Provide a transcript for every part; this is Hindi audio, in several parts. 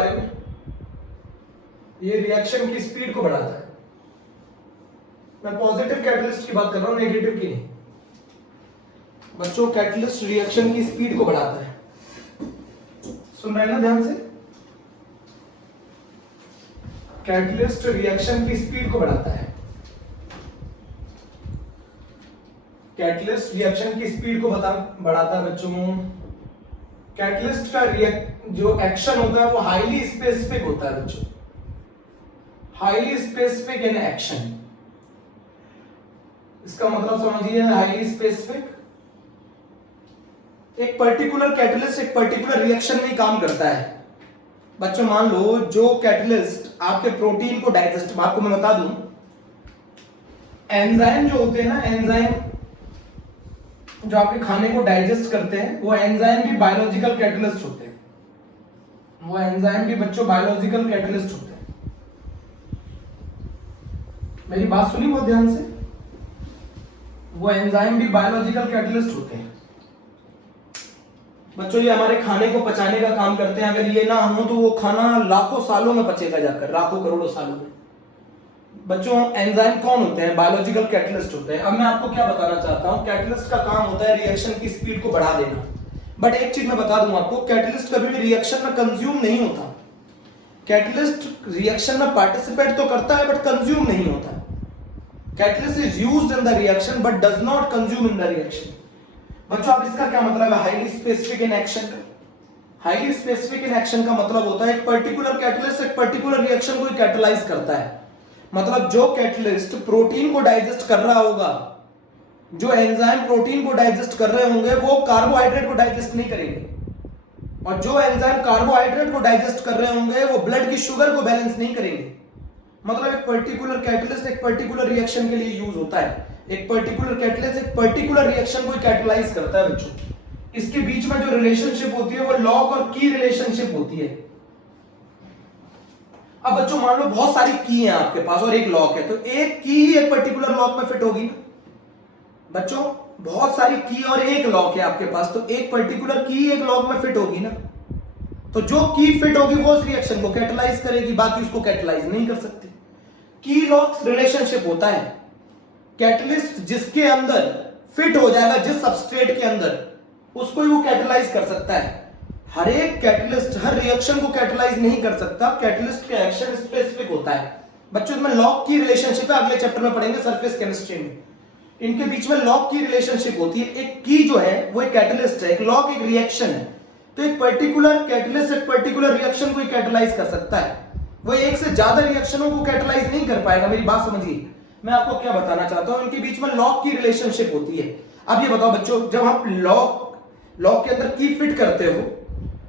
बारे में, ये रिएक्शन की स्पीड को बढ़ाता है। मैं पॉजिटिव कैटलिस्ट की बात कर रहा हूं, नेगेटिव की नहीं। बच्चों कैटलिस्ट रिएक्शन की स्पीड को बढ़ाता है, सुन रहे हैं ना ध्यान से? कैटलिस्ट रिएक्शन की स्पीड को बढ़ाता है। कैटलिस्ट रिएक्शन की स्पीड को बढ़ाता है बच्चों। कैटलिस्ट का जो एक्शन होता है वो हाईली स्पेसिफिक होता है बच्चों, हाईली स्पेसिफिक इन एक्शन। इसका मतलब समझिए, हाईली स्पेसिफिक। एक पर्टिकुलर कैटलिस्ट एक पर्टिकुलर रिएक्शन में काम करता है बच्चों। मान लो जो कैटलिस्ट आपके प्रोटीन को डाइजेस्ट, आपको मैं बता दूं, एंजाइम जो होते हैं ना, एंजाइम जो आपके खाने को डाइजेस्ट करते हैं, वो एंजाइम भी बायोलॉजिकल कैटलिस्ट होते हैं। वो एंजाइम भी बच्चों बायोलॉजिकल कैटलिस्ट होते हैं। मेरी बात सुनी बहुत ध्यान से? वो एंजाइम भी बायोलॉजिकल कैटलिस्ट होते हैं बच्चों। ये हमारे खाने को पचाने का काम करते हैं। अगर ये ना हो तो वो खाना लाखों सालों में पचेगा जाकर, लाखों करोड़ों सालों में। बच्चों एंजाइम कौन होते हैं? बायोलॉजिकल कैटलिस्ट होते हैं। अब मैं आपको क्या बताना चाहता हूं, कैटलिस्ट का काम होता है रिएक्शन की स्पीड को बढ़ा देना। बट एक चीज मैं बता दूं आपको, कैटलिस्ट कभी भी रिएक्शन में कंज्यूम नहीं होता। कैटलिस्ट रिएक्शन में पार्टिसिपेट तो करता है बट कंज्यूम नहीं होता। Catalyst is used in the reaction but does not consume in the reaction. बच्चों अब इसका क्या मतलब है हाईली स्पेसिफिक इन एक्शन का? हाईली स्पेसिफिक इन एक्शन का मतलब होता है एक पर्टिकुलर कैटलिस्ट एक पर्टिकुलर रिएक्शन को कैटलाइज करता है। मतलब जो कैटलिस्ट प्रोटीन को डाइजेस्ट कर रहा होगा, जो एंजाइम प्रोटीन को डाइजेस्ट कर रहे होंगे, वो कार्बोहाइड्रेट को डाइजेस्ट नहीं करेंगे। और जो एंजाइम कार्बोहाइड्रेट को डाइजेस्ट कर रहे होंगे, वो ब्लड की शुगर को बैलेंस नहीं करेंगे। मतलब एक पर्टिकुलर कैटलिस्ट एक पर्टिकुलर रिएक्शन के लिए यूज होता है। एक पर्टिकुलर कैटलिस्ट एक पर्टिकुलर रिएक्शन को कैटलाइज करता है बच्चों। इसके बीच में जो रिलेशनशिप होती है वो लॉक और की रिलेशनशिप होती है। अब बच्चों मान लो बहुत सारी की है आपके पास और एक लॉक है, तो एक की ही एक पर्टिकुलर लॉक में फिट होगी ना बच्चों। बहुत सारी की और एक लॉक है आपके पास, तो एक पर्टिकुलर की एक लॉक में फिट होगी ना। तो जो की फिट होगी वो उस रिएक्शन को कैटलाइज करेगी, बाकी उसको कैटलाइज नहीं कर सकती। की लॉक रिलेशनशिप होता है। कैटलिस्ट जिसके अंदर फिट हो जाएगा, जिस सबस्ट्रेट के अंदर, उसको ही वो कैटलाइज कर सकता है। हर एक कैटलिस्ट हर रिएक्शन को कैटलाइज नहीं कर सकता। कैटलिस्ट का एक्शन स्पेसिफिक होता है बच्चों। इसमें लॉक की रिलेशनशिप है, अगले चैप्टर में पढ़ेंगे सरफेस केमिस्ट्री में। इनके बीच में लॉक की रिलेशनशिप होती है। एक की जो है वो एक कैटलिस्ट है, एक लॉक एक रिएक्शन है। तो एक पर्टिकुलर कैटलिस्ट एक पर्टिकुलर रिएक्शन को कैटलाइज कर सकता है, वो एक से ज्यादा रिएक्शनों को कैटलाइज नहीं कर पाएगा। मेरी बात समझिए, मैं आपको क्या बताना चाहता हूं, इनके बीच में लॉक की रिलेशनशिप होती है। अब ये बताओ बच्चों, जब आप लॉक के अंदर की फिट करते हो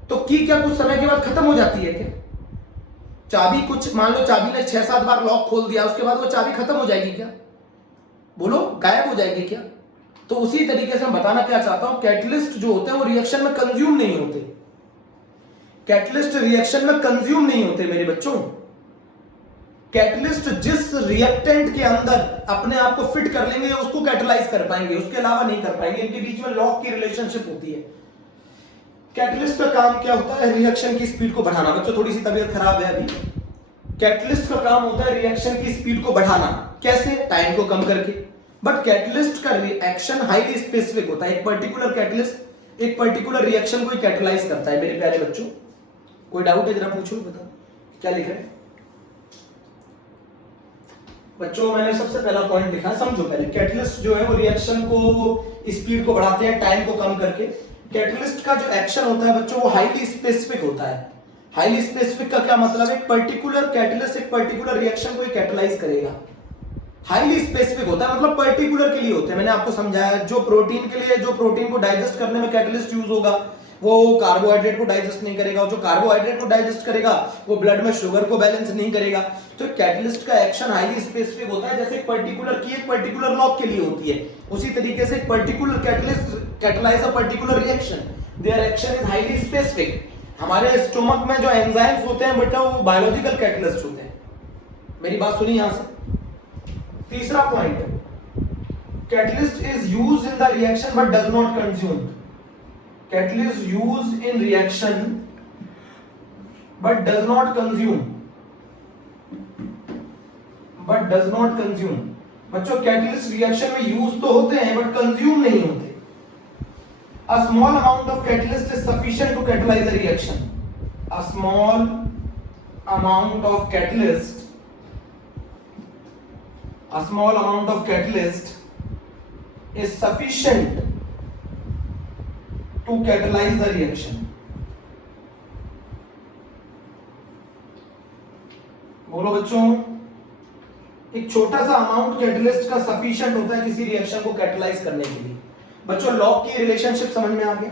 तो की क्या कुछ समय के बाद खत्म हो जाती है क्या? चाबी, कुछ मान लो चाबी ने 6-7 बार लॉक खोल दिया, उसके बाद वो चाबी खत्म हो जाएगी क्या? बोलो, गायब हो जाएगी क्या? तो उसी तरीके से मैं बताना क्या चाहता हूं, कैटलिस्ट जो होते हैं वो रिएक्शन में कंज्यूम नहीं होते। कैटलिस्ट रिएक्शन में कंज्यूम नहीं होते मेरे बच्चों। कैटलिस्ट जिस रिएक्टेंट के अंदर अपने आप को फिट कर लेंगे उसको कैटलाइज कर पाएंगे, उसके अलावा नहीं कर पाएंगे। इनके बीच में लॉक की रिलेशनशिप होती है। कैटलिस्ट का काम क्या होता है? रिएक्शन की स्पीड को बढ़ाना। बच्चों थोड़ी सी तबीयत खराब है अभी। कैटलिस्ट का काम होता है रिएक्शन की स्पीड को बढ़ाना। कैसे? टाइम को कम करके। बट कैटलिस्ट का रिएक्शन हाईली स्पेसिफिक होता है। एक पर्टिकुलर कैटलिस्ट एक पर्टिकुलर रिएक्शन को कैटलाइज करता है मेरे प्यारे बच्चों। कोई डाउट है? जरा पूछो, बताओ क्या लिख रहे हैं बच्चों। मैंने सबसे पहला पॉइंट लिखा, समझो पहले। कैटलिस्ट जो है वो रिएक्शन को स्पीड को बढ़ाते हैं टाइम को कम करके। कैटलिस्ट का जो एक्शन होता है बच्चों वो हाईली स्पेसिफिक होता है। हाईली स्पेसिफिक का क्या मतलब है? एक पर्टिकुलर कैटलिस्ट एक पर्टिकुलर रिएक्शन को कैटलाइज करेगा। हाईली स्पेसिफिक होता है मतलब पर्टिकुलर के लिए होते हैं। मैंने आपको समझाया, जो प्रोटीन के लिए, जो प्रोटीन को डाइजेस्ट करने में कैटलिस्ट यूज होगा वो कार्बोहाइड्रेट को डाइजेस्ट नहीं करेगा। जो कार्बोहाइड्रेट को डाइजेस्ट करेगा वो ब्लड में शुगर को बैलेंस नहीं करेगा। तो कैटलिस्ट का एक्शन हाईली स्पेसिफिक होता है। जैसे एक पर्टिकुलर की एक पर्टिकुलर लॉक के लिए होती है, उसी तरीके से एक particular catalyst catalyse a particular reaction. Their action is highly specific. हमारे स्टोमक में जो एंजाइम्स होते हैं बेटा वो बायोलॉजिकल कैटलिस्ट होते हैं। मेरी बात सुनिए यहां से। तीसरा point, catalyst is used in the reaction but does not consume. Catalyst used in reaction but does not consume, but does not consume. बच्चों कैटलिस्ट रिएक्शन में यूज तो होते हैं बट कंज्यूम नहीं होते। A small amount of catalyst is sufficient to catalyze a reaction. A small amount of catalyst, a small amount of catalyst is sufficient to catalyze the reaction. बोलो बच्चों, एक छोटा सा अमाउंट कैटलिस्ट का सफिशिएंट होता है किसी रिएक्शन को कैटलाइज करने के लिए। बच्चों लॉग की रिलेशनशिप समझ में आ गया।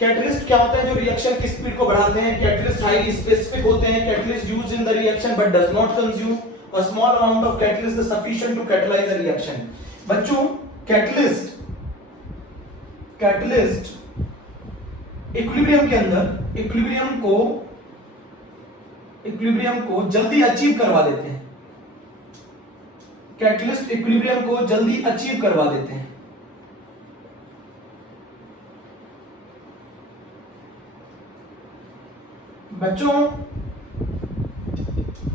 कैटलिस्ट क्या होते हैं जो रिएक्शन की स्पीड को बढ़ाते हैं। कैटलिस्ट हाईली स्पेसिफिक होते हैं। Catalyst used in the reaction but does not consume. A small amount of catalyst is sufficient to catalyse the reaction. बच्चों कैटलिस्ट इक्विलिब्रियम के अंदर इक्विलिब्रियम को जल्दी अचीव करवा देते हैं। कैटलिस्ट इक्विलिब्रियम को जल्दी अचीव करवा देते हैं। बच्चों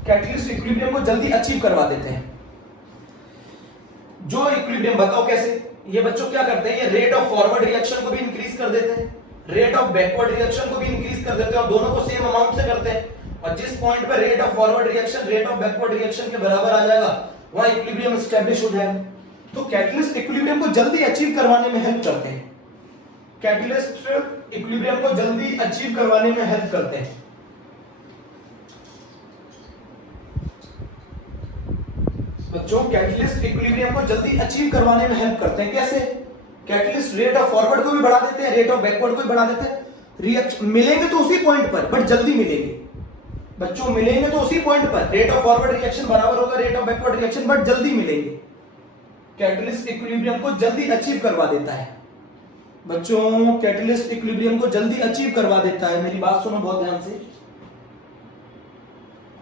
कैटलिस्ट इक्विलिब्रियम को जल्दी अचीव करवा देते हैं। जो इक्विलिब्रियम बताओ कैसे। ये बच्चों क्या करते हैं, ये रेट ऑफ फॉरवर्ड रिएक्शन को भी इंक्रीज कर देते हैं, रेट ऑफ बैकवर्ड रिएक्शन को भी इंक्रीज कर देते हैं और दोनों को सेम अमाउंट से करते हैं। और जिस पॉइंट पे rate of forward reaction rate of backward reaction के बराबर आ जाएगा वहां इक्विलिब्रियम एस्टैब्लिश हो जाएगा। तो कैटलिस्ट इक्विलिब्रियम को जल्दी अचीव करवाने में हेल्प करते हैं। कैटलिस्ट इक्विलिब्रियम को जल्दी अचीव करवाने में हेल्प करते हैं। बच्चों कैटलिस्ट इक्विलिब्रियम को जल्दी अचीव करवाने में हेल्प करते हैं। कैसे? कैटलिस्ट रेट ऑफ फॉरवर्ड को भी बढ़ा देते हैं, रेट ऑफ बैकवर्ड को भी बढ़ा देते हैं। रिएक्शन मिलेंगे तो उसी पॉइंट पर बट जल्दी मिलेंगे। बच्चों मिलेंगे तो उसी पॉइंट पर, रेट ऑफ फॉरवर्ड रिएक्शन बराबर होगा rate of backward reaction but जल्दी मिलेंगे। कैटलिस्ट इक्विलिब्रियम को जल्दी अचीव करवा देता है। बच्चों कैटलिस्ट इक्विलिब्रियम को जल्दी अचीव करवा देता है। मेरी बात सुनो बहुत ध्यान से।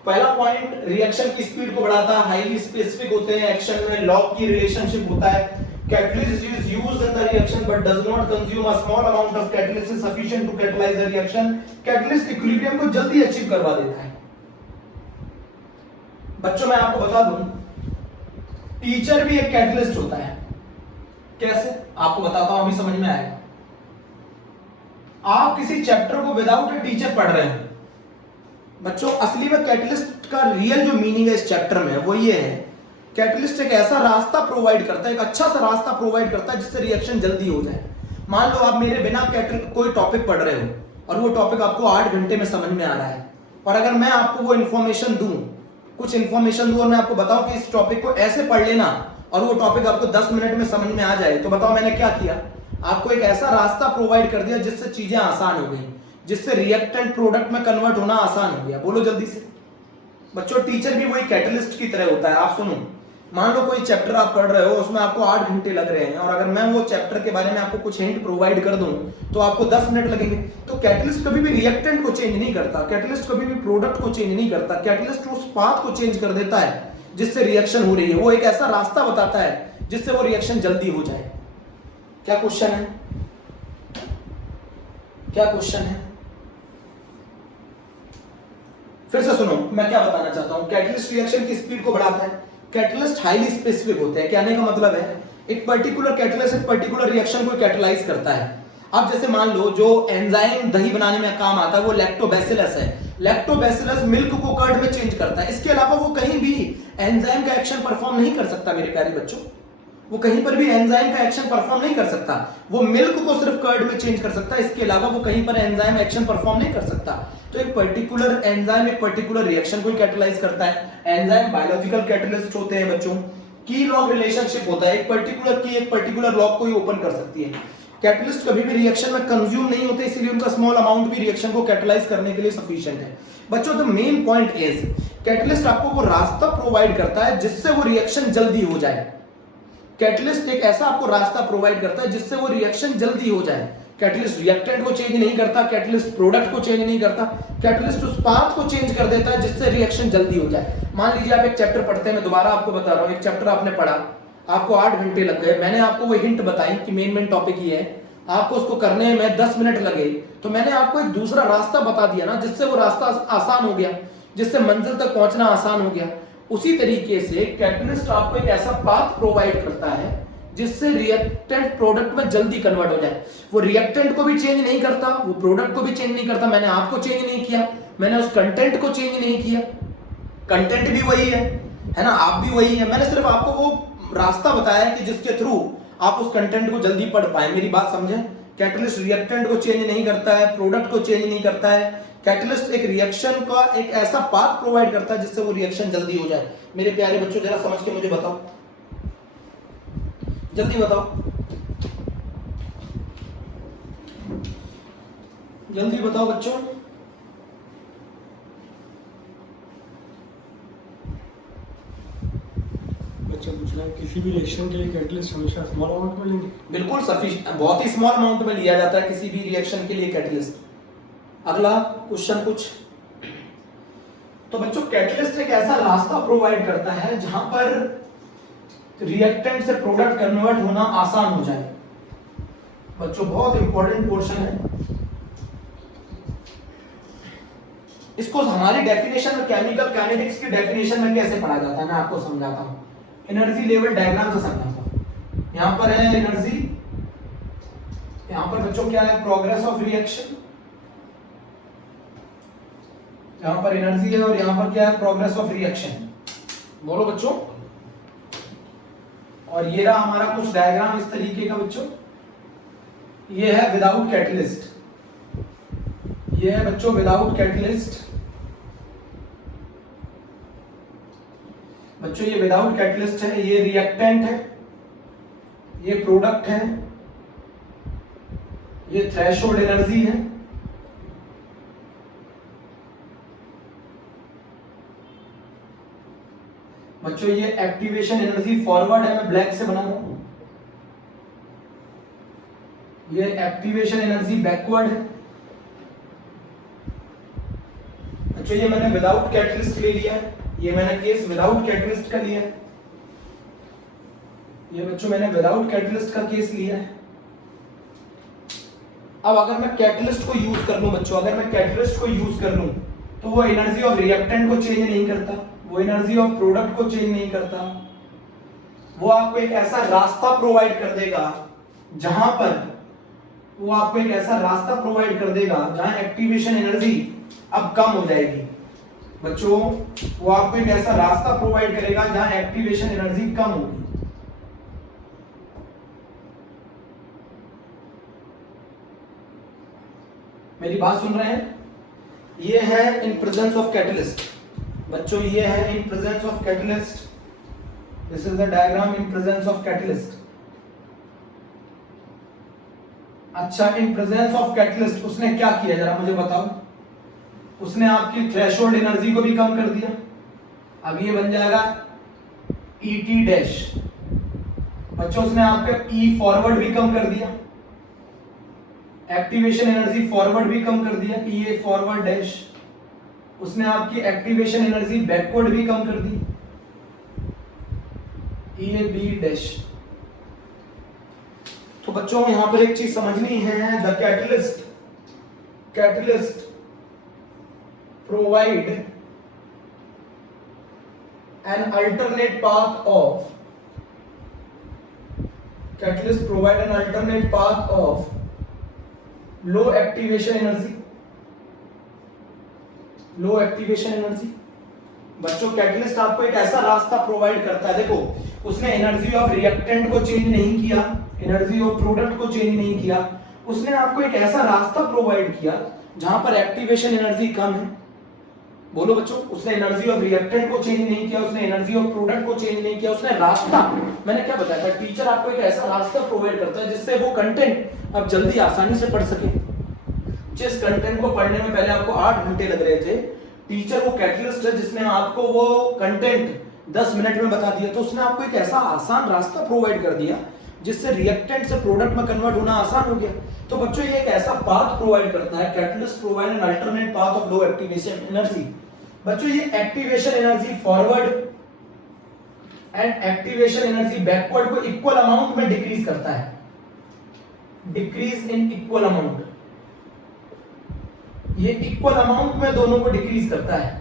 पहला पॉइंट रिएक्शन की स्पीड को बढ़ाता है, हाईली स्पेसिफिक होते हैं, एक्शन में लॉग की रिलेशनशिप होता है। Catalyst is used in the reaction but does not consume a small amount of catalyst is sufficient to catalyze the reaction. Catalyst equilibrium को जल्दी अचीव करवा देता है। बच्चों मैं आपको बता दूं, टीचर भी एक कैटलिस्ट होता है। कैसे? आपको बताता हूं, अभी समझ में आएगा। आप किसी चैप्टर को विदाउट ए टीचर पढ़ रहे हैं। बच्चों असली में कैटलिस्ट का रियल जो मीनिंग है इस चैप्टर में वो ये है, कैटलिस्ट एक ऐसा रास्ता प्रोवाइड करता है, एक अच्छा सा रास्ता प्रोवाइड करता है जिससे रिएक्शन जल्दी हो जाए। मान लो आप मेरे बिना कोई टॉपिक पढ़ रहे हो और वो टॉपिक आपको 8 घंटे में समझ में आ रहा है, और अगर मैं आपको वो इन्फॉर्मेशन दूं, कुछ इन्फॉर्मेशन दूं और मैं आपको बताऊं कि इस टॉपिक को ऐसे पढ़ लेना और वो टॉपिक आपको 10 मिनट में समझ में आ जाए, तो बताओ मैंने क्या किया? आपको एक ऐसा रास्ता प्रोवाइड कर दिया जिससे चीजें आसान हो गई, जिससे रिएक्टेंट प्रोडक्ट में कन्वर्ट होना आसान हो गया। बोलो जल्दी से। बच्चों टीचर भी वही कैटलिस्ट की तरह होता है। आप सुनो, मान लो कोई चैप्टर आप पढ़ रहे हो, उसमें आपको 8 घंटे लग रहे हैं और अगर मैं वो चैप्टर के बारे में आपको कुछ हिंट प्रोवाइड कर दूं तो आपको 10 मिनट लगेंगे। तो कैटलिस्ट कभी भी रिएक्टेंट को चेंज नहीं करता, कैटलिस्ट कभी भी प्रोडक्ट को चेंज नहीं करता, कैटलिस्ट उस पाथ को चेंज कर देता है जिससे रिएक्शन हो रही है। वो एक ऐसा रास्ता बताता है जिससे वो रिएक्शन जल्दी हो जाए। क्या क्वेश्चन है? क्या क्वेश्चन है? फिर से सुनो, मैं क्या बताना चाहता हूं। कैटलिस्ट रिएक्शन की स्पीड को बढ़ाता है। कैटलिस्ट हाईली स्पेसिफिक होते हैं। कहने का मतलब है एक पर्टिकुलर कैटलिस्ट एक पर्टिकुलर रिएक्शन को कैटलाइज करता है। अब जैसे मान लो जो एंजाइम दही बनाने में काम आता है वो लैक्टोबैसिलस है। लैक्टोबैसिलस मिल्क को कर्ड में चेंज करता है। इसके अलावा वो कहीं भी एंजाइम का एक्शन परफॉर्म नहीं कर सकता। मेरे प्यारे बच्चों, वो कहीं पर भी एंजाइम का एक्शन परफॉर्म नहीं कर सकता। वो मिल्क को सिर्फ कर्ड में चेंज कर सकता है, इसके अलावा वो कहीं पर एंजाइम एक्शन परफॉर्म नहीं कर सकता। तो एक पर्टिकुलर एंजाइम एक पर्टिकुलर रिएक्शन को कैटलाइज करता है। एंजाइम बायोलॉजिकल कैटलिस्ट होते हैं बच्चों। की लॉग रिलेशनशिप होता है, एक पर्टिकुलर की एक पर्टिकुलर लॉग को ही ओपन कर सकती है। कैटलिस्ट कभी भी रिएक्शन में कंज्यूम नहीं होते, इसलिए उनका स्मॉल अमाउंट भी रिएक्शन को कैटलाइज करने के लिए सफिशिएंट है। बच्चों the main point is catalyst आपको वो रास्ता प्रोवाइड करता है जिससे वो रिएक्शन जल्दी हो जाए। कैटलिस्ट एक ऐसा आपको रास्ता प्रोवाइड करता है जिससे वो रिएक्शन जल्दी हो जाए। कैटलिस्ट रिएक्टेंट को चेंज नहीं करता, कैटलिस्ट प्रोडक्ट को चेंज नहीं करता, कैटलिस्ट उस पाथ को चेंज कर देता है जिससे रिएक्शन जल्दी हो जाए। मान लीजिए आप एक चैप्टर पढ़ते हैं, मैं दोबारा आपको बता रहा हूं, एक चैप्टर आपने पढ़ा, आपको 8 घंटे लग गए, मैंने आपको वो हिंट बताई कि मेन टॉपिक ये है, आपको उसको करने में 10 मिनट लगे, तो मैंने आपको एक दूसरा रास्ता बता दिया ना, जिससे वो रास्ता आसान हो गया, जिससे मंजिल तक पहुंचना आसान हो गया। उसी तरीके से कैटलिस्ट आपको एक ऐसा पाथ प्रोवाइड करता है जिससे रिएक्टेंट प्रोडक्ट में जल्दी कन्वर्ट हो जाए। वो रिएक्टेंट को भी चेंज नहीं करता, वो प्रोडक्ट को भी चेंज नहीं करता, मैंने आपको चेंज नहीं किया, मैंने उस कंटेंट को चेंज नहीं किया, कंटेंट भी वही है ना, आप भी वही है। मैंने सिर्फ आपको वो रास्ता बताया कि जिसके थ्रू आप उस कंटेंट को जल्दी पढ़ पाए। मेरी बात समझें, कैटलिस्ट रिएक्टेंट को चेंज नहीं करता है, प्रोडक्ट को चेंज नहीं करता है। कैटलिस्ट एक रिएक्शन का एक ऐसा पाथ प्रोवाइड करता है जिससे वो रिएक्शन जल्दी हो जाए। मेरे प्यारे बच्चों, जरा समझ के मुझे बताओ, जल्दी बताओ, जल्दी बताओ बच्चों। बच्चा पूछ रहा है किसी भी रिएक्शन के लिए कैटलिस्ट हमेशा स्मॉल अमाउंट में लेंगे? बिल्कुल सफिशिएंट, बहुत ही स्मॉल अमाउंट में लिया जाता है किसी भी रिएक्शन के लिए कैटलिस्ट। अगला क्वेश्चन कुछ। तो बच्चों, कैटलिस्ट एक ऐसा रास्ता प्रोवाइड करता है जहां पर रिएक्टेंट से प्रोडक्ट कन्वर्ट होना आसान हो जाए। बच्चों, बहुत इंपॉर्टेंट पोर्शन है, इसको हमारी डेफिनेशन में, केमिकल काइनेटिक्स की डेफिनेशन में कैसे पढ़ा जाता है मैं आपको समझाता हूं। एनर्जी लेवल डायग्राम से समझाता हूं। यहां पर है एनर्जी, यहां पर बच्चों क्या है, प्रोग्रेस ऑफ रिएक्शन, यहां पर एनर्जी है और यहां पर क्या है, प्रोग्रेस ऑफ रिएक्शन। बोलो बच्चों। और ये रहा हमारा कुछ डायग्राम इस तरीके का बच्चों। ये है विदाउट कैटलिस्ट, ये है बच्चों विदाउट कैटलिस्ट। बच्चों ये विदाउट कैटलिस्ट है, ये रिएक्टेंट है, ये प्रोडक्ट है, ये थ्रेशोल्ड एनर्जी है, बच्चों ये एक्टिवेशन एनर्जी फॉरवर्ड है, मैं ब्लैक से बना रहा हूं, ये एक्टिवेशन एनर्जी बैकवर्ड है। बच्चों ये मैंने विदाउट कैटलिस्ट ले लिया है, ये मैंने केस विदाउट कैटलिस्ट का लिया है, ये बच्चों मैंने विदाउट कैटलिस्ट का केस लिया है। अब अगर मैं कैटलिस्ट को यूज कर लूं बच्चों, अगर मैं कैटलिस्ट को यूज कर लूं तो वो एनर्जी ऑफ रिएक्टेंट को चेंज नहीं करता, वो एनर्जी ऑफ प्रोडक्ट को चेंज नहीं करता, वो आपको एक ऐसा रास्ता प्रोवाइड कर देगा जहां पर, वो आपको एक ऐसा रास्ता प्रोवाइड कर देगा जहां एक्टिवेशन एनर्जी अब कम हो जाएगी। बच्चों वो आपको एक ऐसा रास्ता प्रोवाइड करेगा जहां एक्टिवेशन एनर्जी कम होगी। मेरी बात सुन रहे हैं? ये है इन प्रेजेंस ऑफ कैटलिस्ट। बच्चों ये है in presence of catalyst, this is the diagram in presence of catalyst. अच्छा, इन प्रेजेंस ऑफ कैटलिस्ट उसने क्या किया जरा मुझे बताओ। उसने आपकी थ्रेशोल्ड एनर्जी को भी कम कर दिया, अब ये बन जाएगा ET डैश। बच्चों उसने आपका E फॉरवर्ड भी कम कर दिया, एक्टिवेशन एनर्जी फॉरवर्ड भी कम कर दिया, EA फॉरवर्ड डैश। उसने आपकी एक्टिवेशन एनर्जी बैकवर्ड भी कम कर दी, EAB डैश। तो बच्चों यहां पर एक चीज समझनी है, the catalyst provide an alternate path of low activation energy, बच्चों कैटलिस्ट आपको एक ऐसा रास्ता प्रोवाइड करता है। देखो उसने एनर्जी ऑफ रिएक्टेंट को चेंज नहीं किया, एनर्जी ऑफ प्रोडक्ट को चेंज नहीं किया, उसने आपको एक ऐसा रास्ता प्रोवाइड किया जहां पर एक्टिवेशन एनर्जी कम है। बोलो बच्चों, उसने एनर्जी ऑफ रिएक्टेंट को चेंज नहीं किया, उसने एनर्जी ऑफ प्रोडक्ट को चेंज नहीं किया, उसने रास्ता, मैंने क्या बताया था, टीचर आपको एक ऐसा रास्ता प्रोवाइड करता है जिससे वो कंटेंट आप जल्दी आसानी से पढ़ सके। जिस कंटेंट को पढ़ने में पहले आपको 8 घंटे लग रहे थे, टीचर वो कैटलिस्ट है जिसने आपको वो कंटेंट 10 मिनट में बता दिया। तो उसने आपको एक ऐसा आसान रास्ता प्रोवाइड कर दिया जिससे रिएक्टेंट से प्रोडक्ट में कन्वर्ट होना आसान हो गया। तो बच्चों ये एक ऐसा पाथ प्रोवाइड करता है, catalyst provide an alternate path of low activation energy. बच्चों ये activation energy forward and activation energy backward को इक्वल अमाउंट में डिक्रीज करता है। डिक्रीज इन इक्वल अमाउंट, ये इक्वल अमाउंट में दोनों को डिक्रीज करता है।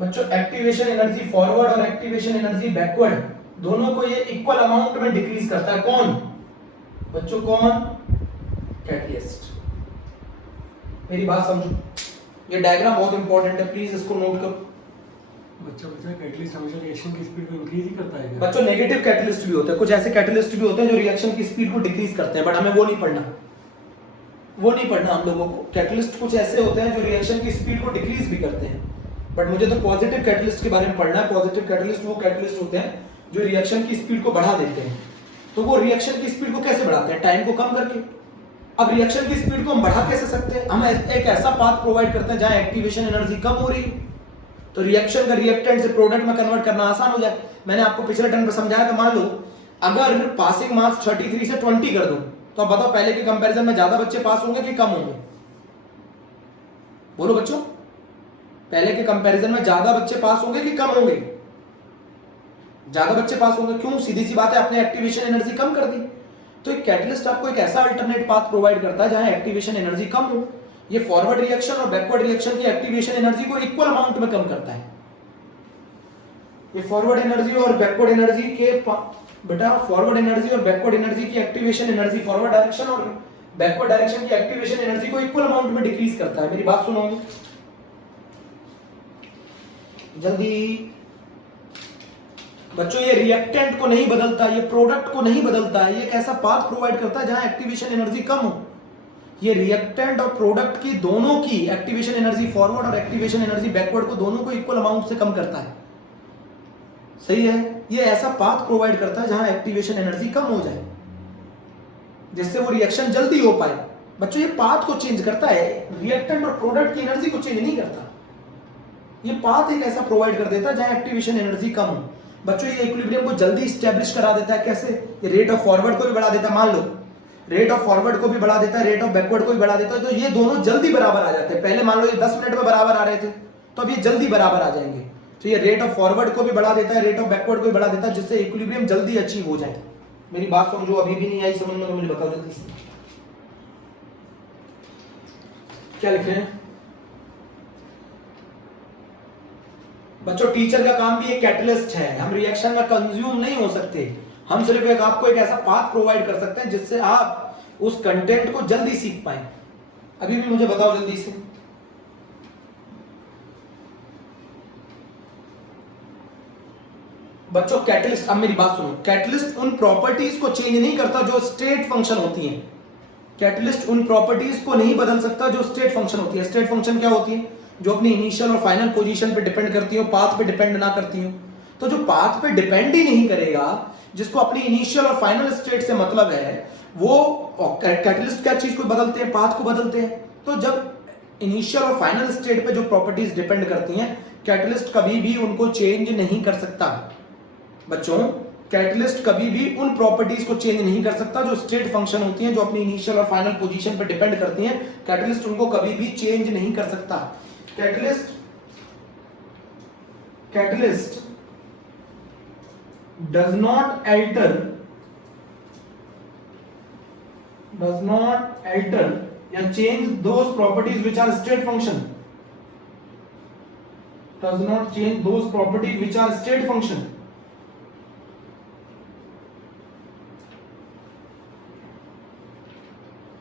बच्चों एक्टिवेशन एनर्जी फॉरवर्ड और एक्टिवेशन एनर्जी बैकवर्ड दोनों को ये इक्वल अमाउंट में डिक्रीज करता है। कौन बच्चों, कौन, कैटलिस्ट। मेरी बात समझो, ये डायग्राम बहुत इंपॉर्टेंट है, प्लीज इसको नोट करो। बच्चा कैटलिस्ट हमेशा रिएक्शन की स्पीड को इंक्रीज ही करता है क्या? बच्चों नेगेटिव कैटलिस्ट भी होते हैं, कुछ ऐसे कैटलिस्ट भी होते हैं जो रिएक्शन की स्पीड को डिक्रीज करते हैं, बट हमें वो नहीं पढ़ना, वो नहीं पढ़ना हम लोगों को। कैटलिस्ट कुछ ऐसे होते हैं जो रिएक्शन की स्पीड को डिक्रीज भी करते हैं, बट मुझे तो पॉजिटिव कैटलिस्ट के बारे में पढ़ना है। पॉजिटिव कैटलिस्ट वो कैटलिस्ट होते हैं जो रिएक्शन की स्पीड को बढ़ा देते हैं। तो वो रिएक्शन की स्पीड को कैसे बढ़ाते हैं, टाइम को कम करके। अब रिएक्शन की स्पीड को हम बढ़ा कैसे सकते हैं, हम एक ऐसा पाथ प्रोवाइड करते हैं जहां एक्टिवेशन एनर्जी कम हो रही है, तो रिएक्शन का रिएक्टेंट से प्रोडक्ट में कन्वर्ट करना आसान हो जाए। मैंने आपको पिछले टर्म पे समझाया कि मान लो अगर पासिंग मार्क्स 33 से 20 कर दूं, तो अब बताओ पहले के कंपैरिजन में ज्यादा बच्चे पास होंगे कि कम होंगे? बोलो बच्चों, पहले के कंपैरिजन में ज्यादा बच्चे पास होंगे कि कम होंगे? ज्यादा बच्चे पास होंगे। क्यों? सीधी सी बात है, आपने एक्टिवेशन एनर्जी कम कर दी। तो एक कैटलिस्ट आपको एक ऐसा अल्टरनेट पाथ प्रोवाइड करता है जहां एक्टिवेशन एनर्जी कम हो। ये फॉरवर्ड रिएक्शन और बैकवर्ड रिएक्शन की एक्टिवेशन एनर्जी को इक्वल अमाउंट में कम करता है। ये फॉरवर्ड एनर्जी और बैकवर्ड एनर्जी के बेटा, फॉरवर्ड एनर्जी और बैकवर्ड एनर्जी की एक्टिवेशन एनर्जी, फॉरवर्ड डायरेक्शन और बैकवर्ड डायरेक्शन की एक्टिवेशन एनर्जी को इक्वल अमाउंट में डिक्रीज करता है। मेरी बात सुनोगे जल्दी बच्चों? ये रिएक्टेंट को नहीं बदलता, ये प्रोडक्ट को नहीं बदलता है, ये एक ऐसा पाथ प्रोवाइड करता है जहां एक्टिवेशन एनर्जी कम हो। ये रिएक्टेंट और प्रोडक्ट की दोनों की एक्टिवेशन एनर्जी फॉरवर्ड और एक्टिवेशन एनर्जी बैकवर्ड को दोनों को इक्वल अमाउंट से कम करता है। सही है? ये ऐसा पाथ प्रोवाइड करता है जहां एक्टिवेशन एनर्जी कम हो जाए, जिससे वो रिएक्शन जल्दी हो पाए। बच्चों ये पाथ को चेंज करता है, रिएक्टेंट और प्रोडक्ट की एनर्जी को चेंज नहीं करता। ये पाथ एक ऐसा प्रोवाइड कर देता है जहां एक्टिवेशन एनर्जी कम हो। बच्चों ये इक्विलिब्रियम को जल्दी स्टैब्लिश करा देता है। कैसे? ये रेट ऑफ फॉरवर्ड को भी बढ़ा देता है। मान लो रेट ऑफ फॉरवर्ड को भी बढ़ा देता है, रेट ऑफ बैकवर्ड को भी बढ़ा देता है, तो ये दोनों जल्दी बराबर आ जाते हैं। पहले मान लो ये 10 मिनट में बराबर आ रहे थे, तो अब ये जल्दी बराबर आ जाएंगे। तो ये रेट ऑफ फॉरवर्ड को भी बढ़ा देता है, रेट ऑफ बैकवर्ड को भी बढ़ा देता है, जिससे इक्विलिब्रियम जल्दी अचीव हो जाए। मेरी बात समझो, अभी भी नहीं आई समझ में तो मुझे बताओ जल्दी से। क्या लिख रहे हैं बच्चों? टीचर का काम भी एक कैटलिस्ट है। हम रिएक्शन में कंज्यूम नहीं हो सकते, हम सिर्फ एक आपको एक ऐसा पाथ प्रोवाइड कर सकते हैं जिससे आप उस कंटेंट को जल्दी सीख पाए। अभी भी मुझे बताओ जल्दी से। बच्चों कैटलिस्ट, अब मेरी बात सुनो, कैटलिस्ट उन प्रॉपर्टीज को चेंज नहीं करता जो स्टेट फंक्शन होती हैं। कैटलिस्ट उन प्रॉपर्टीज को नहीं बदल सकता जो स्टेट फंक्शन होती है। स्टेट फंक्शन क्या होती है? जो अपनी इनिशियल और फाइनल पोजीशन पे डिपेंड करती हो, पाथ पे डिपेंड ना करती हो। तो जो पाथ पे डिपेंड ही नहीं करेगा, जिसको अपनी इनिशियल और फाइनल स्टेट से मतलब है, वो कैटलिस्ट क्या चीज को बदलते हैं? पाथ को बदलते हैं। तो जब इनिशियल और फाइनल स्टेट पे जो प्रॉपर्टीज डिपेंड करती हैं, कैटलिस्ट कभी भी उनको चेंज नहीं कर सकता। बच्चों कैटलिस्ट कभी भी उन प्रॉपर्टीज को चेंज नहीं कर सकता जो स्टेट फंक्शन होती हैं, जो अपनी इनिशियल और फाइनल पोजीशन पे डिपेंड करती हैं। कैटलिस्ट उनको कभी भी चेंज नहीं कर सकता। Catalyst does not alter या change those properties which are state function. Does not change those properties which are state function.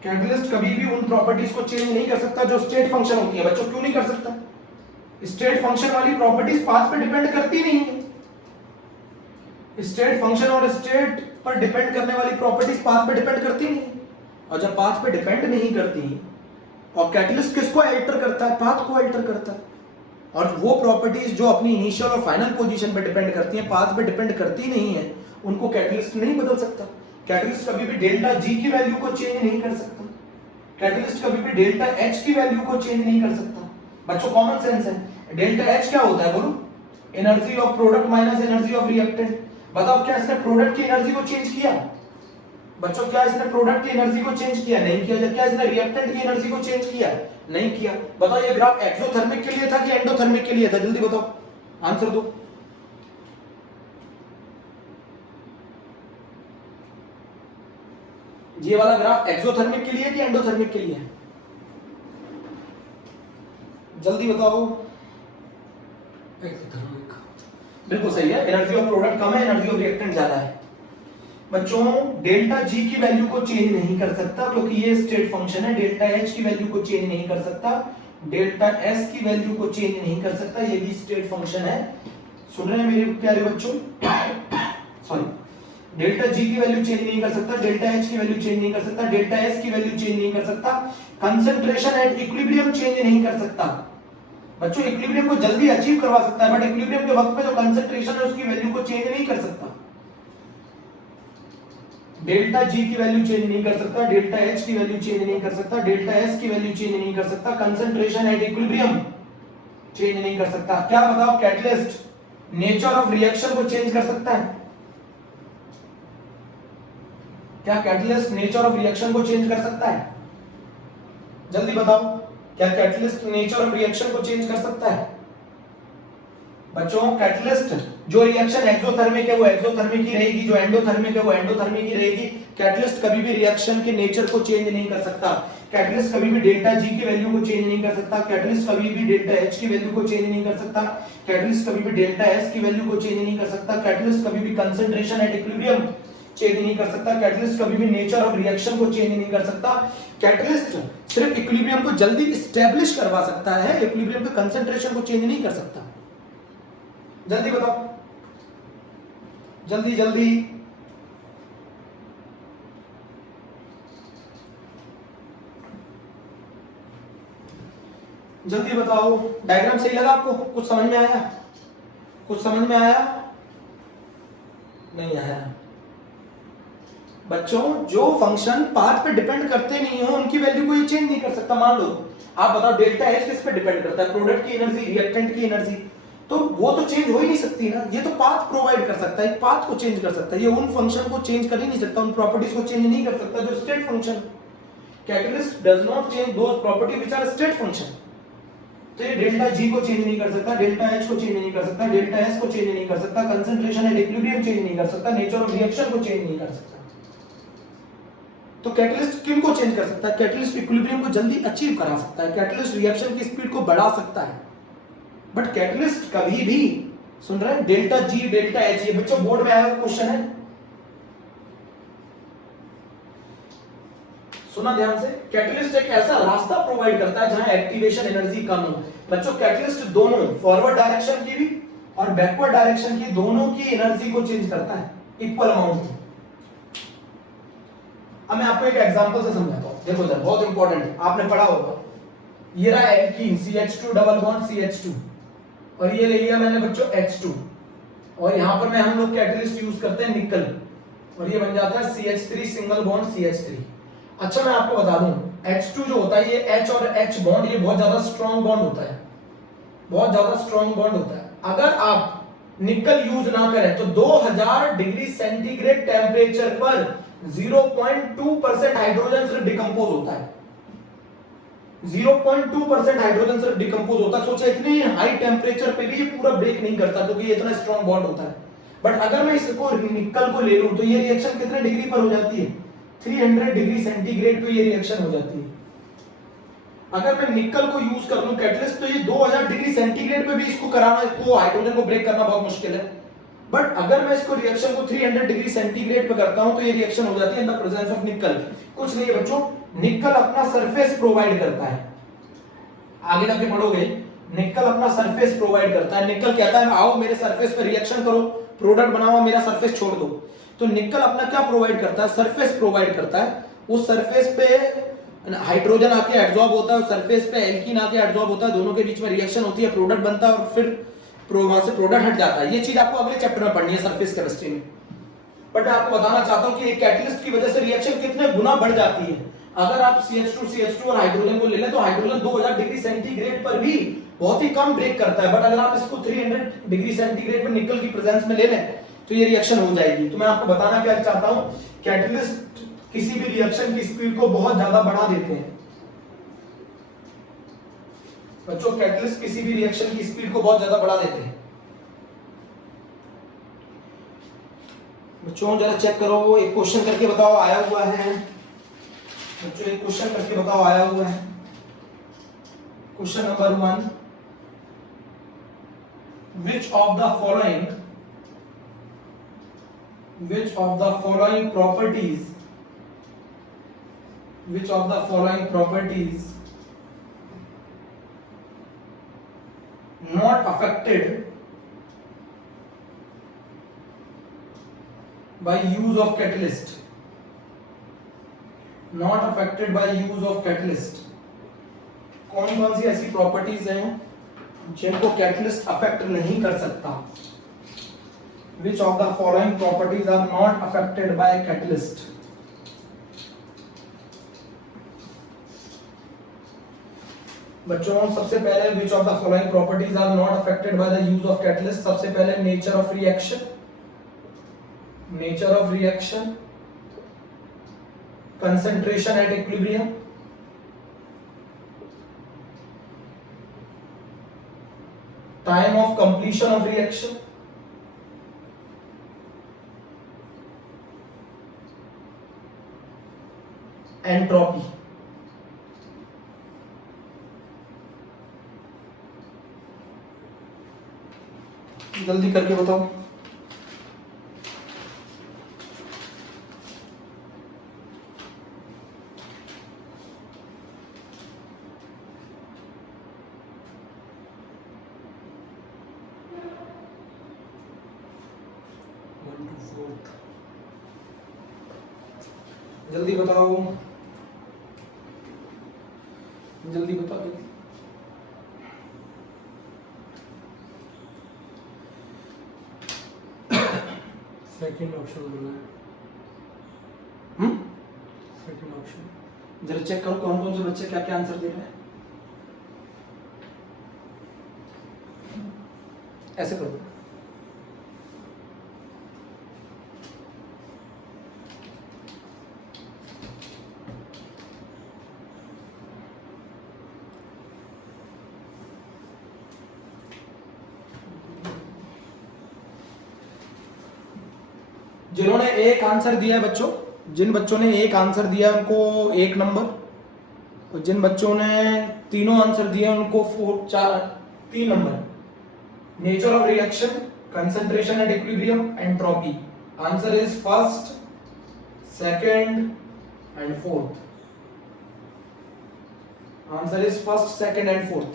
Catalyst कभी भी उन प्रॉपर्टीज को चेंज नहीं कर सकता जो स्टेट फंक्शन होती है। बच्चों क्यों नहीं कर सकता? स्टेट फंक्शन वाली प्रॉपर्टीज पाथ पे डिपेंड करती नहीं है। स्टेट फंक्शन और स्टेट पर डिपेंड करने वाली प्रॉपर्टीज पाथ पे डिपेंड करती नहीं है। और जब पाथ पे डिपेंड नहीं करती, और कैटलिस्ट किसको अल्टर करता है? पाथ को अल्टर करता है। और वो प्रॉपर्टीज जो अपनी इनिशियल और फाइनल पोजीशन पे डिपेंड करती हैं, पाथ पे डिपेंड करती नहीं है, उनको कैटलिस्ट नहीं बदल सकता। कैटलिस्ट कभी भी डेल्टा जी की वैल्यू को चेंज नहीं कर सकता। कैटलिस्ट कभी भी डेल्टा एच की वैल्यू को चेंज नहीं कर सकता। बच्चों कॉमन सेंस है। डेल्टा एच क्या होता है बोलो? Energy of product minus energy of reactant. बताओ क्या इसने प्रोडक्ट की एनर्जी को चेंज किया? बच्चों क्या इसने प्रोडक्ट की एनर्जी को चेंज किया? नहीं किया। क्या इसने रिएक्टेंट की एनर्जी को चेंज किया? नहीं किया। बताओ ये ग्राफ एक्सोथर्मिक के लिए था कि एंडोथर्मिक के लिए था? जल्दी बताओ, आंसर दो। ये वाला ग्राफ एक्सोथर्मिक के लिए है कि एंडोथर्मिक के लिए है? जल्दी बताओ। एक्सोथर्मिक। बिल्कुल सही है, एनर्जी ऑफ प्रोडक्ट कम है, एनर्जी ऑफ रिएक्टेंट ज्यादा है। बच्चों डेल्टा जी की वैल्यू को चेंज नहीं कर सकता क्योंकि ये स्टेट फंक्शन है। डेल्टा एच की वैल्यू को चेंज नहीं कर सकता, डेल्टा एस की वैल्यू को चेंज नहीं कर सकता, ये भी स्टेट फंक्शन है। सुन रहे हैं मेरे प्यारे बच्चों? सॉरी, डेल्टा जी की वैल्यू चेंज नहीं कर सकता, डेल्टा एच की वैल्यू चेंज नहीं कर सकता, डेल्टा एस की वैल्यू चेंज नहीं कर सकता, कंसंट्रेशन एट इक्विलिब्रियम चेंज नहीं कर सकता। बच्चों इक्विलिब्रियम को जल्दी अचीव करवा सकता है बट इक्विलिब्रियम के वक्त पे जो कंसंट्रेशन है उसकी वैल्यू को चेंज नहीं कर सकता। डेल्टा जी की वैल्यू चेंज नहीं कर सकता, डेल्टा एच की वैल्यू चेंज नहीं कर सकता, डेल्टा एस की वैल्यू चेंज नहीं कर सकता, कंसंट्रेशन एट इक्विलिब्रियम चेंज नहीं कर सकता। क्या बताओ कैटलिस्ट नेचर ऑफ रिएक्शन को चेंज कर सकता है? क्या कैटलिस्ट नेचर ऑफ रिएक्शन को चेंज कर सकता है? जल्दी बताओ, क्या कैटलिस्ट नेचर ऑफ रिएक्शन को चेंज कर सकता है? बच्चों कैटलिस्ट जो रिएक्शन एक्सोथर्मिक है वो एक्सोथर्मिक ही रहेगी, जो एंडोथर्मिक है वो एंडोथर्मिक ही रहेगी। कैटलिस्ट कभी भी रिएक्शन के नेचर को चेंज नहीं कर सकता। कैटलिस्ट कभी भी डेल्टा जी की वैल्यू को चेंज नहीं कर सकता, कैटलिस्ट कभी भी डेल्टा एच की वैल्यू को चेंज नहीं कर सकता, कैटलिस्ट कभी भी डेल्टा एस की वैल्यू को चेंज नहीं कर सकता, कैटलिस्ट कभी भी कंसंट्रेशन एट इक्विलिब्रियम चेंज नहीं कर सकता, कैटलिस्ट कभी भी नेचर ऑफ रिएक्शन को चेंज नहीं कर सकता। कैटलिस्ट सिर्फ इक्विलिब्रियम को जल्दी एस्टैब्लिश करवा सकता है, इक्विलिब्रियम के कंसंट्रेशन को चेंज नहीं कर सकता। जल्दी बताओ, जल्दी जल्दी। जल्दी बताओ, डायग्राम सही लगा आपको? कुछ समझ में आया? कुछ समझ में आया? नहीं आया? बच्चों जो फंक्शन पाथ पे डिपेंड करते नहीं हो उनकी वैल्यू को ये चेंज नहीं कर सकता। मान लो आप बताओ डेल्टा एच किस पे डिपेंड करता है? प्रोडक्ट की एनर्जी, रिएक्टेंट की एनर्जी, तो वो तो चेंज हो ही नहीं सकती ना। ये तो पाथ प्रोवाइड कर सकता है, पाथ को चेंज कर सकता है, ये उन फंक्शन को चेंज कर ही नहीं सकता, उन प्रॉपर्टीज को चेंज नहीं कर सकता जो state function. Catalyst does not change those property which are state function. तो ये डेल्टा जी को चेंज नहीं कर सकता, डेल्टा एच को चेंज नहीं कर सकता, डेल्टा एस को चेंज नहीं कर सकता, कंसंट्रेशन एट इक्विलिब्रियम चेंज नहीं कर सकता, नेचर ऑफ रिएक्शन को चेंज नहीं कर सकता। तो कैटलिस्ट किन को चेंज कर सकता है? कैटलिस्ट इक्विलिब्रियम को जल्दी अचीव करा सकता है, कैटलिस्ट रिएक्शन की स्पीड को बढ़ा सकता है, बट कैटलिस्ट कभी भी, सुन रहे हैं, डेल्टा जी डेल्टा एच, ये बच्चों बोर्ड में आया हुआ क्वेश्चन है, सुना ध्यान से। कैटलिस्ट एक ऐसा रास्ता प्रोवाइड करता है जहां एक्टिवेशन एनर्जी कम हो। बच्चों कैटलिस्ट दोनों फॉरवर्ड डायरेक्शन की भी और बैकवर्ड डायरेक्शन की दोनों की एनर्जी को चेंज करता है इक्वल अमाउंट में। अब मैं आपको एक एग्जांपल से समझाता हूं, देखो जरा, बहुत इंपॉर्टेंट है, आपने पढ़ा होगा। ये रहा alkene CH2 double bond CH2 और ये ले लिया मैंने बच्चों H2 और यहां पर मैं हम लोग कैटलिस्ट यूज करते हैं निकल और ये बन जाता है CH3 सिंगल बॉन्ड CH3। अच्छा मैं आपको बता दूं H2 जो होता है ये H और H बॉन्ड ये बहुत ज्यादा स्ट्रॉन्ग बॉन्ड होता है, बहुत ज्यादा स्ट्रॉन्ग बॉन्ड होता है। अगर आप निकल यूज ना करें तो 2000 डिग्री सेंटीग्रेड टेम्परेचर पर 0.2% हाइड्रोजन सिर्फ डिकम्पोज होता है, 0.2% हाइड्रोजन सिर्फ डिकम्पोज होता है। सोचा इतनी हाई टेम्परेचर पे भी ये पूरा ब्रेक नहीं करता क्योंकि ये इतना स्ट्रॉन्ग बॉन्ड होता है। बट अगर मैं इसको निकल को ले लूं तो ये रिएक्शन कितने डिग्री पर हो जाती है? 300 डिग्री सेंटीग्रेड पे ये रिएक्शन हो जाती है। अगर मैं निकल को यूज कर लूं कैटलिस्ट तो ये 2000 डिग्री सेंटीग्रेड पे भी इसको कराना, इसको हाइड्रोजन को ब्रेक करना बहुत मुश्किल है। बट अगर मैं इसको रिएक्शन को 300 डिग्री सेंटीग्रेड पे करता हूं तो ये रिएक्शन हो जाती है इन द प्रेजेंस ऑफ निकल। कुछ नहीं है बच्चों, निकल अपना सरफेस प्रोवाइड करता है, आगे जाके पढ़ोगे, निकल अपना सरफेस प्रोवाइड करता है। निकल कहता है आओ मेरे सरफेस पे रिएक्शन करो, प्रोडक्ट बनाओ, मेरा सरफेस छोड़ दो। तो निकल अपना क्या प्रोवाइड करता है? सरफेस प्रोवाइड करता है। उस सरफेस पे हाइड्रोजन आके एब्जॉर्ब होता है, उस सरफेस पे एल्कीन आके एब्जॉर्ब होता है, दोनों के बीच में रिएक्शन होती है, प्रोडक्ट बनता है और फिर वहां से प्रोडक्ट हट जाता है। ये चीज आपको अगले चैप्टर में पढ़नी है सरफेस केमिस्ट्री में। बट मैं आपको बताना चाहता हूं कि एक कैटलिस्ट की वजह से रिएक्शन कितने गुना बढ़ जाती है। अगर आप CH2 और हाइड्रोजन को ले लें तो हाइड्रोजन 2000 डिग्री सेंटीग्रेड पर भी बहुत ही कम ब्रेक करता है, बट अगर आप इसको 300 डिग्री सेंटीग्रेड में निकल की प्रेजेंस में ले लें तो ये रिएक्शन हो जाएगी। तो मैं आपको बताना क्या चाहता हूं, कैटलिस्ट किसी भी रिएक्शन की स्पीड को बहुत ज्यादा बढ़ा देते हैं। बच्चों कैटलिस्ट किसी भी रिएक्शन की स्पीड को बहुत ज्यादा बढ़ा देते हैं। बच्चों जरा चेक करो, एक क्वेश्चन करके बताओ, आया हुआ है बच्चों एक क्वेश्चन करके बताओ, आया हुआ है question number 1, which of the following properties not affected by use of catalyst, कौन कौन सी ऐसी प्रॉपर्टीज हैं जिनको कैटलिस्ट अफेक्ट नहीं कर सकता? Which of the following properties are not affected by catalyst? बच्चों सबसे पहले which of the following properties are not affected by the use of catalyst? सबसे पहले nature of reaction, concentration at equilibrium, time of completion of reaction, entropy. जल्दी करके बताओ। जल्दी बताओ, जल्दी बताओ। सेकंड ऑप्शन बोलना है। सेकंड ऑप्शन जरा चेक करो कौन कौन से बच्चे क्या क्या आंसर दे रहे हैं। ऐसे करो। जिन्होंने एक आंसर दिया है बच्चों, जिन बच्चों ने एक आंसर दिया है उनको 1 नंबर, और जिन बच्चों ने तीनों आंसर दिए उनको 3 number. Nature of reaction, concentration at equilibrium, entropy. Answer is first, second and fourth. Answer is first, second and fourth.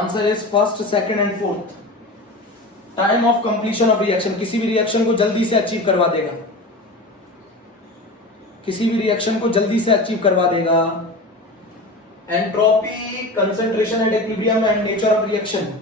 Answer is first, second and fourth. Time of completion of reaction, किसी भी रिएक्शन को जल्दी से अचीव करवा देगा, किसी भी रिएक्शन को जल्दी से अचीव करवा देगा। Entropy, concentration at equilibrium and nature of reaction.